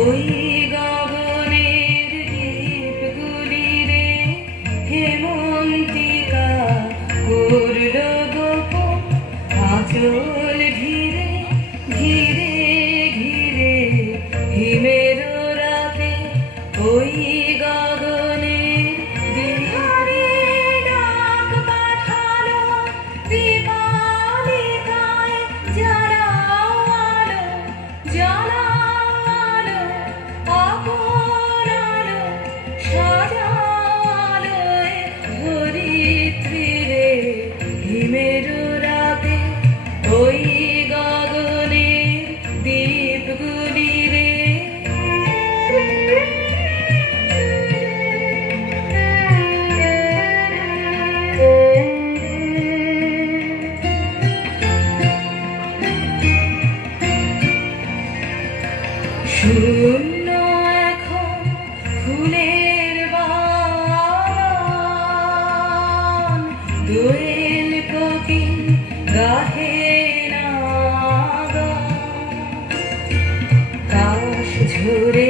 ওই গগনের দ্বীপগুলি রে হেমন্তিকা করল গোপন আঁচল ঘিরে ঘিরে ঘিরে হিমের রাতে ওই গগনের দ্বীপে ডাক পাঠালো দীপালিকায় জ্বালাও আলো জ্বালাও আলো আপন আলো সাজাও আলোয় ধরিত্রী রে হিমের রাতে ওই গগনের দ্বীপগুলি রে শূন্য এখন ফুলের বাগান দোয়েল কোকিল গাহে না গান কাশ ঝরে